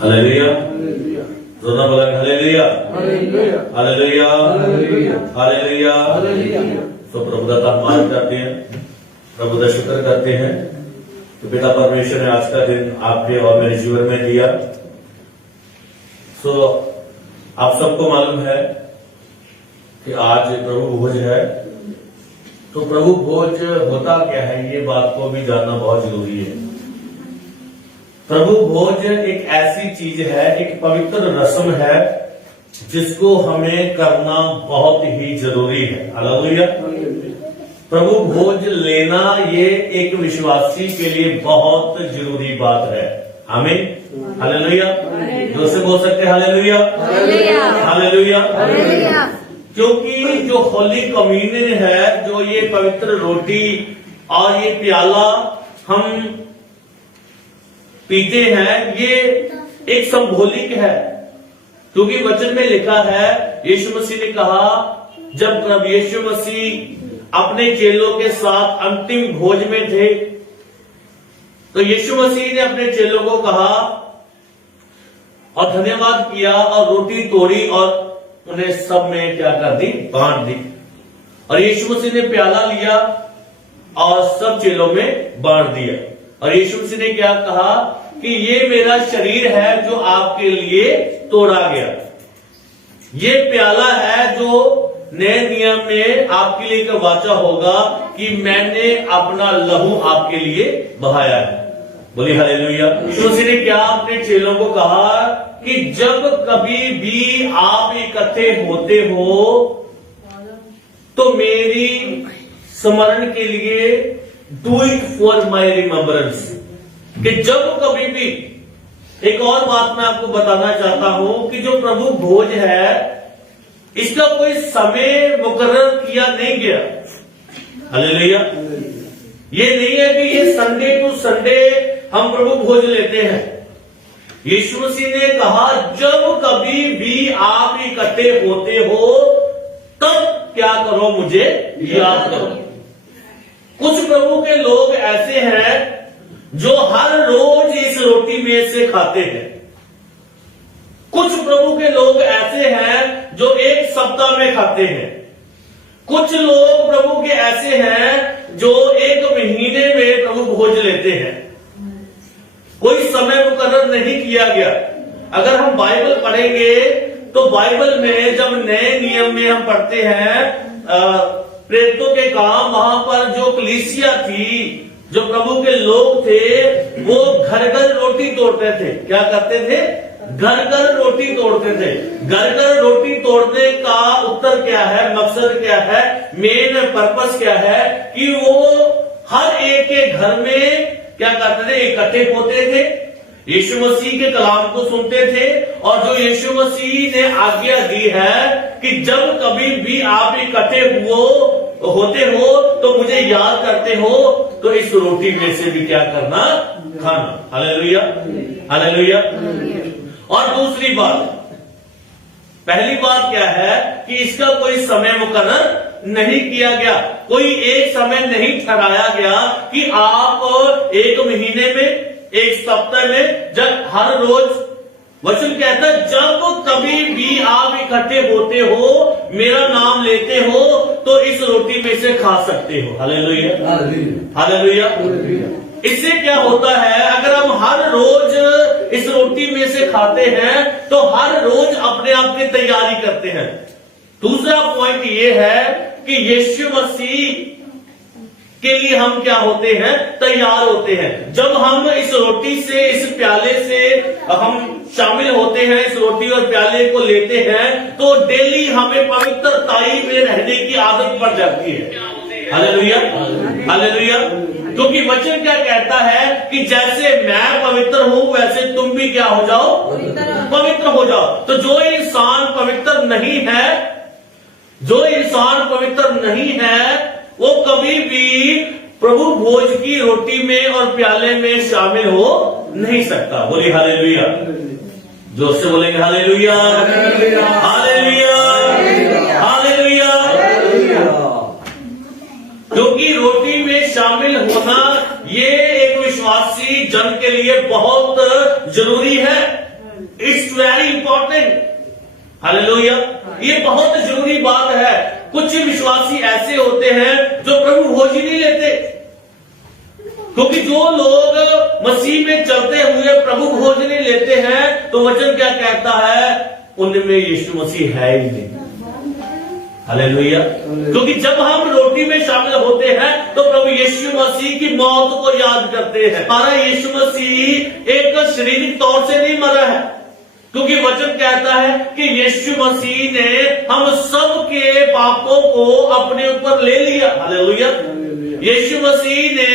Hallelujah, जोरदार बोला hallelujah, hallelujah, hallelujah. तो प्रभु का धन्यवाद करते हैं, प्रभु का शुक्र करते हैं तो पिता परमेश्वर ने आज का दिन आपके और मेरे जीवन में दिया। तो आप सबको मालूम है कि आज प्रभु भोज है। तो प्रभु भोज होता क्या है, ये बात को भी जानना बहुत जरूरी है। प्रभु भोज एक ऐसी चीज है, एक पवित्र रस्म है जिसको हमें करना बहुत ही जरूरी है। हालेलुया। प्रभु भोज लेना ये एक विश्वासी के लिए बहुत जरूरी बात है। आमीन, हालेलुया। जो से बोल सकते हैं हालेलुया, हालेलुया। क्योंकि जो होली कम्युनियन है, जो ये पवित्र रोटी और ये प्याला हम पीते हैं, ये एक संबोलिक है। क्योंकि वचन में लिखा है, यीशु मसीह ने कहा, जब प्रभु यीशु मसीह अपने चेलों के साथ अंतिम भोज में थे, तो यीशु मसीह ने अपने चेलों को कहा और धन्यवाद किया और रोटी तोड़ी और उन्हें सब में क्या कर दी, बांट दी। और यीशु मसीह ने प्याला लिया और सब चेलों में बांट दिया। और यीशु मसीह ने क्या कहा कि ये मेरा शरीर है जो आपके लिए तोड़ा गया। ये प्याला है जो नए नियम में आपके लिए एक वाचा होगा कि मैंने अपना लहू आपके लिए बहाया है। बोलिए हालेलुया। यीशु मसीह ने क्या अपने चेलों को कहा कि जब कभी भी आप इकट्ठे होते हो तो मेरी स्मरण के लिए do it for my remembrance. कि जब कभी भी, एक और बात मैं आपको बताना चाहता हूं कि जो प्रभु भोज है, इसका कोई समय मुकर्रर किया नहीं गया। हालेलुया। ये नहीं है कि ये संडे टू संडे हम प्रभु भोज लेते हैं। यीशु मसीह ने कहा जब कभी भी आप इकट्ठे होते हो तब क्या करो, मुझे याद करो। कुछ प्रभु के लोग ऐसे हैं जो हर रोज इस रोटी में से खाते हैं। कुछ प्रभु के लोग ऐसे हैं जो एक सप्ताह में खाते हैं। कुछ लोग प्रभु के ऐसे हैं जो एक महीने में प्रभु भोज लेते हैं। कोई समय मुकर्रर नहीं किया गया। अगर हम बाइबल पढ़ेंगे तो बाइबल में जब नए नियम में हम पढ़ते हैं प्रेरितों के काम, वहां पर जो कलीसिया थी, जो प्रभु के लोग थे, वो घर घर रोटी तोड़ते थे। क्या करते थे? घर घर रोटी तोड़ते थे। घर घर रोटी तोड़ने का उत्तर क्या है, मकसद क्या है, मेन पर्पस क्या है कि वो हर एक के घर में क्या करते थे, इकट्ठे होते थे, यीशु मसीह के कलाम को सुनते थे। और जो यीशु मसीह ने आज्ञा दी है कि जब कभी भी आप इकट्ठे होते हो तो मुझे याद करते हो, तो इस रोटी में से भी क्या करना, खाना। Hallelujah, hallelujah. और दूसरी बात, पहली बात क्या है कि इसका कोई समय मुकर्रर नहीं किया गया। कोई एक समय नहीं ठहराया गया कि आप एक महीने में, एक सप्ताह में, जब हर रोज, वचन कहता है जब कभी भी आप इकट्ठे होते हो, मेरा नाम लेते हो, तो इस रोटी में से खा सकते हो। Hallelujah, hallelujah. इससे क्या होता है, अगर हम हर रोज इस रोटी में से खाते हैं तो हर रोज अपने आप की तैयारी करते हैं। दूसरा पॉइंट ये है कि यीशु मसीह के लिए हम क्या होते हैं, तैयार होते हैं। जब हम इस रोटी से, इस प्याले से हम शामिल होते हैं, इस रोटी और प्याले को लेते हैं, तो डेली हमें पवित्रताई में रहने की आदत पड़ जाती है। Hallelujah, hallelujah. क्योंकि वचन क्या कहता है कि जैसे मैं पवित्र हूं वैसे तुम भी क्या हो जाओ, पवित्र हो जाओ। तो जो इंसान पवित्र नहीं है, जो इंसान पवित्र नहीं है, वो कभी भी प्रभु भोज की रोटी में और प्याले में शामिल हो नहीं सकता। बोलिए हालेलुया, जोर से बोलेंगे हालेलुया, हालेलुया, हालेलुया। क्योंकि रोटी में शामिल होना ये एक विश्वासी जन के लिए बहुत जरूरी है। It's very important. हालेलुया, ये बहुत जरूरी बात है। कुछ विश्वासी ऐसे होते हैं जो प्रभु भोज ही नहीं लेते, क्योंकि जो लोग मसीह में चलते हुए प्रभु भोज नहीं लेते हैं तो वचन क्या कहता है, उनमें यीशु मसीह है ही नहीं। हालेलुया, क्योंकि जब हम रोटी में शामिल होते हैं तो प्रभु यीशु मसीह की मौत को याद करते हैं। हमारा यीशु मसीह एक शारीरिक तौर से नहीं मरा है, क्योंकि वचन कहता है कि यीशु मसीह ने हम सब के पापों को अपने ऊपर ले लिया। हालेलुया, यीशु मसीह ने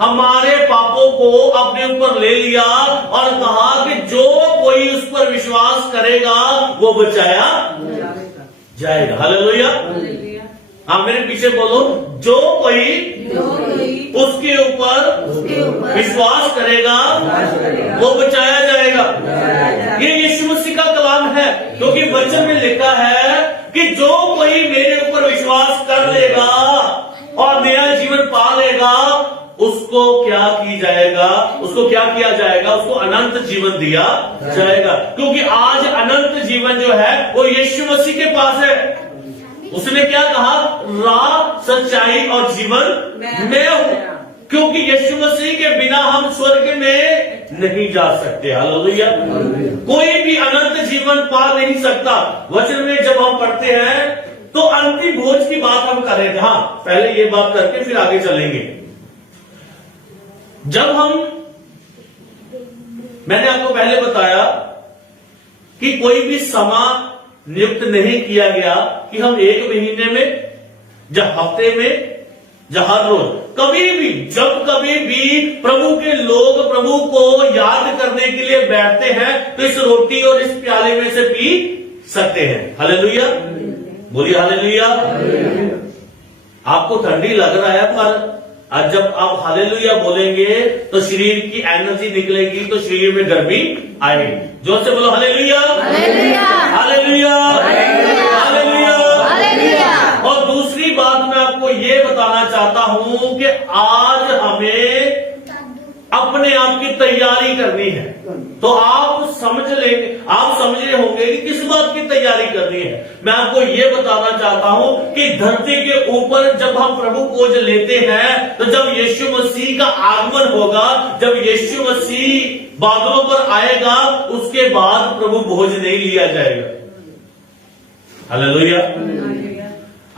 हमारे पापों को अपने ऊपर ले लिया और कहा कि जो कोई उस पर विश्वास करेगा वो बचाया जाएगा। हालेलुया, हाँ मेरे पीछे बोलो, जो कोई उसके ऊपर विश्वास करेगा वो बचाया जाएगा। ये यीशु मसीह का कलाम है, क्योंकि वचन में लिखा है कि जो कोई मेरे ऊपर विश्वास कर लेगा और नया जीवन पा लेगा, उसको क्या की जाएगा, उसको क्या किया जाएगा, उसको अनंत जीवन दिया जाएगा। क्योंकि आज अनंत जीवन जो है वो यीशु मसीह के पास है। उसने क्या कहा, राह सच्चाई और जीवन मैं हूं, क्योंकि यीशु मसीह के बिना हम स्वर्ग में नहीं जा सकते। हालेलुया, कोई भी अनंत जीवन पा नहीं सकता। वचन में जब हम पढ़ते हैं तो अंतिम भोज की बात हम कर रहे थे। हाँ, पहले ये बात करके फिर आगे चलेंगे। जब मैंने आपको पहले बताया कि कोई भी समय नियुक्त नहीं किया गया कि हम एक महीने में या हफ्ते में या हर रोज, कभी भी जब कभी भी प्रभु के लोग प्रभु को याद करने के लिए बैठते हैं तो इस रोटी और इस प्याले में से पी सकते हैं। हालेलुया, बोलिए हालेलुया। आपको ठंडी लग रहा है, पर आज जब आप हालेलुया बोलेंगे तो शरीर की एनर्जी निकलेगी, तो शरीर में गर्मी आएगी। जोर से बोलो हालेलुया, हालेलुया, हालेलुया, हालेलुया। और दूसरी बात मैं आपको ये बताना चाहता हूं कि आज हमें अपने आप की तैयारी करनी है। तो आप समझ रहे होंगे कि किस बात की तैयारी करनी है। मैं आपको ये बताना चाहता हूं कि धरती के ऊपर जब हम प्रभु भोज लेते हैं तो जब यीशु मसीह का आगमन होगा, जब यीशु मसीह बादलों पर आएगा, उसके बाद प्रभु भोज नहीं लिया जाएगा। हालेलुया,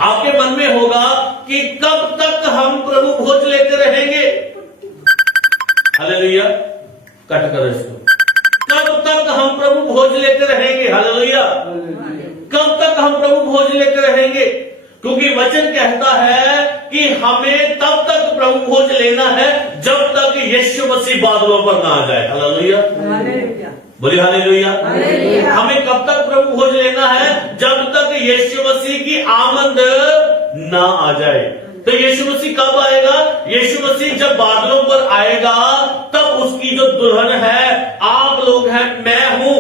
आपके मन में होगा कि कब तक हम प्रभु भोज लेते रहेंगे। हालेलुया, कट करो इसको। कब तक हम प्रभु भोज लेते रहेंगे। हालेलुया, कब तक हम प्रभु भोज लेते रहेंगे, क्योंकि वचन कहता है कि हमें तब तक प्रभु भोज लेना है जब तक यीशु मसीह बादलों पर ना आ जाए। हालेलुया, बोलिए हालेलुया। हमें कब तक प्रभु भोज लेना है, जब तक यीशु मसीह की आमद ना आ जाए। तो यीशु मसीह कब आएगा, यीशु मसीह जब बादलों पर आएगा, तब उसकी जो दुल्हन है आप लोग हैं, मैं हूं,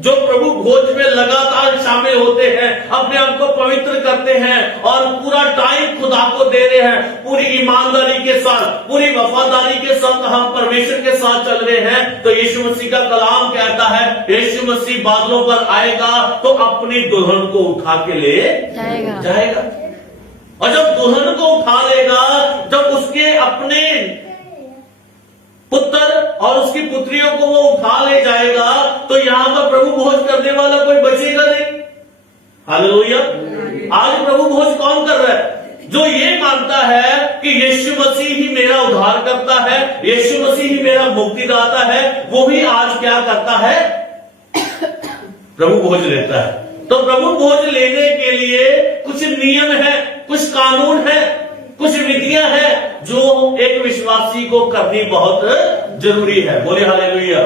जो प्रभु भोज में लगातार शामिल होते हैं, अपने आप को पवित्र करते हैं और पूरा टाइम खुदा को दे रहे हैं, पूरी ईमानदारी के साथ, पूरी वफादारी के साथ हम परमेश्वर के साथ चल रहे हैं। तो यीशु मसीह का कलाम कहता है यीशु मसीह बादलों पर आएगा तो अपनी दुल्हन को उठा के ले जाएगा। और जब दुल्हन को उठा लेगा, जब उसके अपने पुत्र और उसकी पुत्रियों को वो उठा ले जाएगा, तो यहां पर प्रभु भोज करने वाला कोई बचेगा नहीं। हालेलुया, आज प्रभु भोज कौन कर रहा है, जो ये मानता है कि यीशु मसीह ही मेरा उद्धार करता है, यीशु मसीह ही मेरा मुक्तिदाता है, वो ही आज क्या करता है, प्रभु भोज लेता है। तो प्रभु भोज लेने के लिए कुछ नियम है, कुछ कानून है, कुछ विधियां हैं जो एक विश्वासी को करनी बहुत जरूरी है। बोले हालेलुया।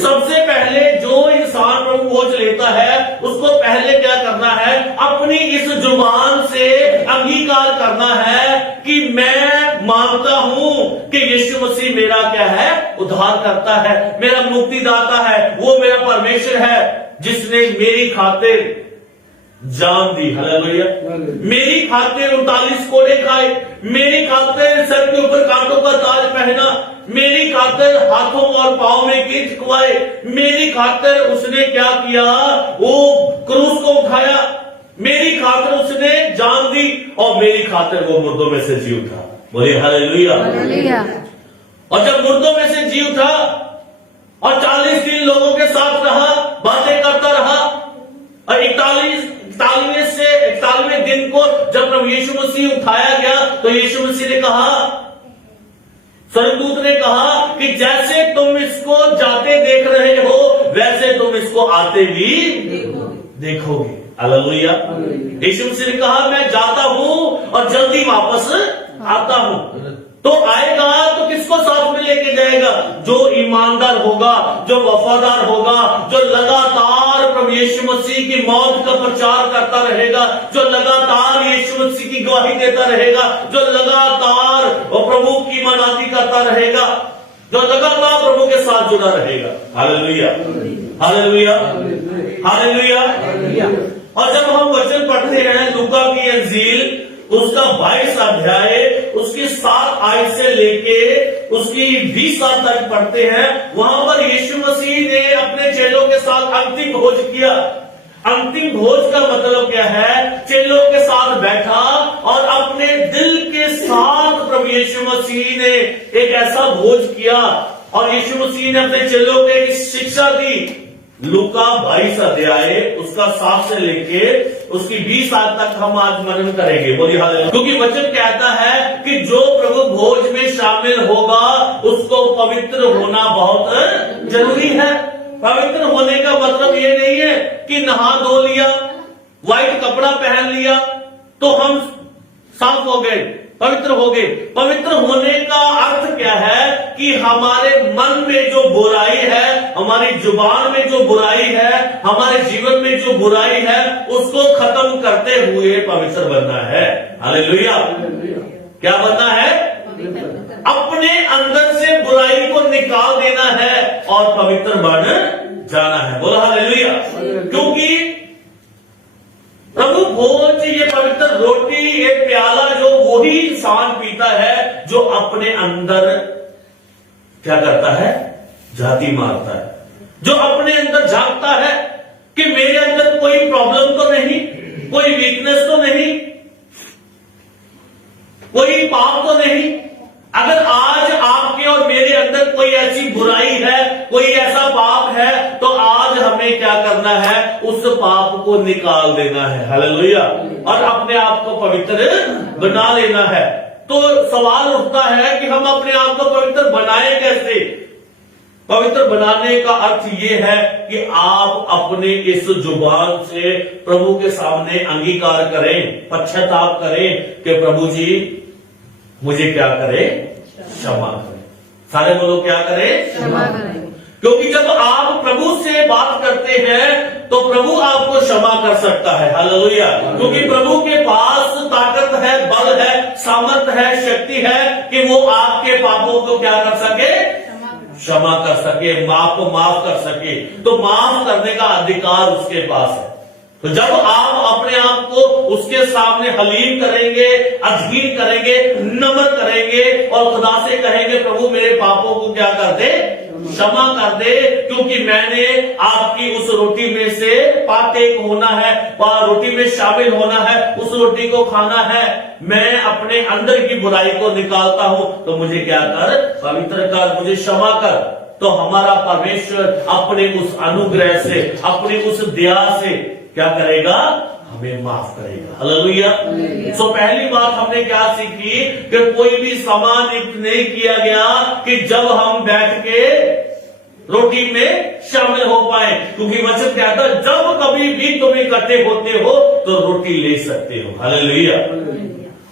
सबसे पहले जो इंसान प्रभु भोज लेता है उसको पहले क्या करना है, अपनी इस जुबान से अंगीकार करना है कि मैं मानता हूं कि यीशु मसीह मेरा क्या है, उद्धार करता है, मेरा मुक्तिदाता है, वो मेरा परमेश्वर है जिसने मेरी खातिर जान दी। हालेलुया। मेरी खातिर 39 कोड़े खाए, मेरी खातिर सर के ऊपर कांटों का ताज पहना, मेरी खातिर हाथों और पांव में कीट खुआए, मेरी खातिर उसने क्या किया, वो क्रूस को उठाया, मेरी खातिर उसने जान दी और मेरी खातिर वो मुर्दों में से जी उठा। बोलिए हालेलुया। और जब मुर्दों में से जी उठा और 40 दिन लोगों के साथ रहा, बातें करता रहा, और 41वें दिन को जब प्रभु यीशु मसीह उठाया गया तो यीशु मसीह ने कहा, स्वर्गदूत ने कहा कि जैसे तुम इसको जाते देख रहे हो वैसे तुम इसको आते भी देखोगे। हालेलुया। यीशु मसीह ने कहा मैं जाता हूं और जल्दी वापस आता हूं। तो आएगा तो किसको साथ में लेके जाएगा? जो ईमानदार होगा, जो वफादार होगा, जो लगातार प्रभु यीशु मसीह की मौत का प्रचार करता रहेगा, जो लगातार यीशु मसीह की गवाही देता रहेगा, जो लगातार प्रभु की मनाती करता रहेगा, जो लगातार प्रभु के साथ जुड़ा रहेगा। Hallelujah, hallelujah, hallelujah. और जब हम वचन पढ़ते हैं लूका की इंजील उसका 22 अध्याय उसकी 7 आयत से लेके उसकी 20 आयत तक पढ़ते हैं, वहां पर यीशु मसीह ने अपने चेलों के साथ अंतिम भोज किया। अंतिम भोज का मतलब क्या है? चेलों के साथ बैठा और अपने दिल के साथ प्रभु यीशु मसीह ने एक ऐसा भोज किया और यीशु मसीह ने अपने चेलों को एक शिक्षा दी। लूका 22 अध्याय उसका 7 से लेके उसकी 20 आयत तक हम आज मनन करेंगे। बोलिए हालेलुया। क्योंकि वचन कहता है कि जो प्रभु भोज में शामिल होगा उसको पवित्र होना बहुत जरूरी है। पवित्र होने का मतलब ये नहीं है कि नहा धो लिया, व्हाइट कपड़ा पहन लिया तो हम साफ हो गए, पवित्र हो गए। पवित्र होने का अर्थ क्या है कि हमारे मन में जो बुराई है, हमारी जुबान में जो बुराई है, हमारे जीवन में जो बुराई है उसको खत्म करते हुए पवित्र बनना है। हालेलुया। क्या बनना है? अपने अंदर से बुराई को निकाल देना है और पवित्र बन जाना है। बोला हालेलुया। क्योंकि प्रभु भोज, ये पवित्र रोटी, ये प्याला जो वही इंसान पीता है जो अपने अंदर क्या करता है? झांकी मारता है, जो अपने अंदर झांकता है कि मेरे अंदर कोई प्रॉब्लम तो नहीं, कोई वीकनेस तो नहीं, कोई पाप तो नहीं। अगर आज आपके और मेरे अंदर कोई ऐसी बुराई है, कोई ऐसा पाप है, तो आज हमें क्या करना है? उस पाप को निकाल देना है। हालेलुया। और अपने आप को पवित्र बना लेना है। तो सवाल उठता है कि हम अपने आप को पवित्र बनाएं कैसे? पवित्र बनाने का अर्थ ये है कि आप अपने इस जुबान से प्रभु के सामने अंगीकार करें, पश्चाताप करें कि प्रभु जी मुझे क्या करे? क्षमा करें। सारे बोलो क्या करें? क्षमा करें। क्योंकि जब आप प्रभु से बात करते हैं तो प्रभु आपको क्षमा कर सकता है। हालेलुया। क्योंकि प्रभु के पास ताकत है, बल है, सामर्थ है, शक्ति है कि वो आपके पापों को क्या कर सके? क्षमा कर सके, आपको माफ कर सके। तो माफ करने का अधिकार उसके पास है। तो जब आप अपने आप को उसके सामने हलीम करेंगे, अधीन करेंगे, नम्र करेंगे और खुदा से कहेंगे प्रभु मेरे पापों को क्या कर दे? क्षमा कर दे, क्योंकि मैंने आपकी उस रोटी में से पार्टेक होना है, रोटी में शामिल होना है, उस रोटी को खाना है। मैं अपने अंदर की बुराई को निकालता हूं, तो मुझे क्या कर? पवित्र कर, मुझे क्षमा कर। तो हमारा परमेश्वर अपने उस अनुग्रह से, अपने उस दया से क्या करेगा? हमें माफ करेगा। हालेलुया। तो पहली बात हमने क्या सीखी कि कोई भी सामान युक्त नहीं किया गया कि जब हम बैठ के रोटी में शामिल हो पाए, क्योंकि वचन कहता है जब कभी भी तुम इकट्ठे होते हो तो रोटी ले सकते हो। हालेलुया।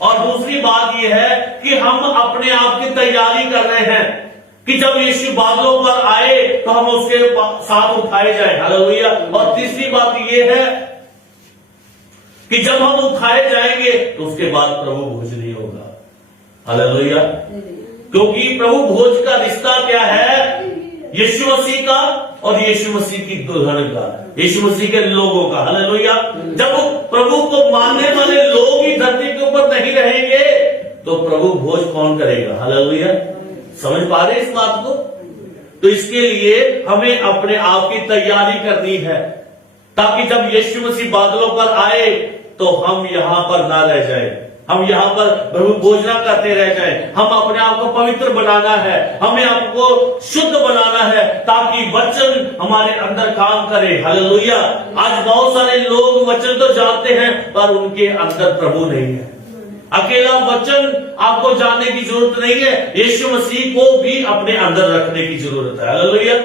और दूसरी बात यह है कि हम अपने आप की तैयारी कर रहे हैं कि जब यीशु बादलों पर आए तो हम उसके साथ उठाए जाए। हालेलुया। और तीसरी बात यह है कि जब हम उठाए जाएंगे तो उसके बाद प्रभु भोज नहीं होगा। हालेलुया। क्योंकि प्रभु भोज का रिश्ता क्या है? यीशु मसीह का और यीशु मसीह की दुल्हन का, यीशु मसीह के लोगों का। हालेलुया। जब प्रभु को मानने वाले लोग ही धरती के ऊपर नहीं रहेंगे तो प्रभु भोज कौन करेगा? हालेलुया। समझ पा रहे इस बात को? तो इसके लिए हमें अपने आप की तैयारी करनी है, ताकि जब यीशु मसीह बादलों पर आए तो हम यहां पर ना रह जाए, हम यहां पर प्रभु भोजना करते रह जाए। हम अपने आप को पवित्र बनाना है, हमें आपको शुद्ध बनाना है, ताकि वचन हमारे अंदर काम करे। हालेलुया। आज बहुत सारे लोग वचन तो जानते हैं पर उनके अंदर प्रभु नहीं है। अकेला वचन आपको जानने की जरूरत नहीं है, यीशु मसीह को भी अपने अंदर रखने की जरूरत है। हालेलुया।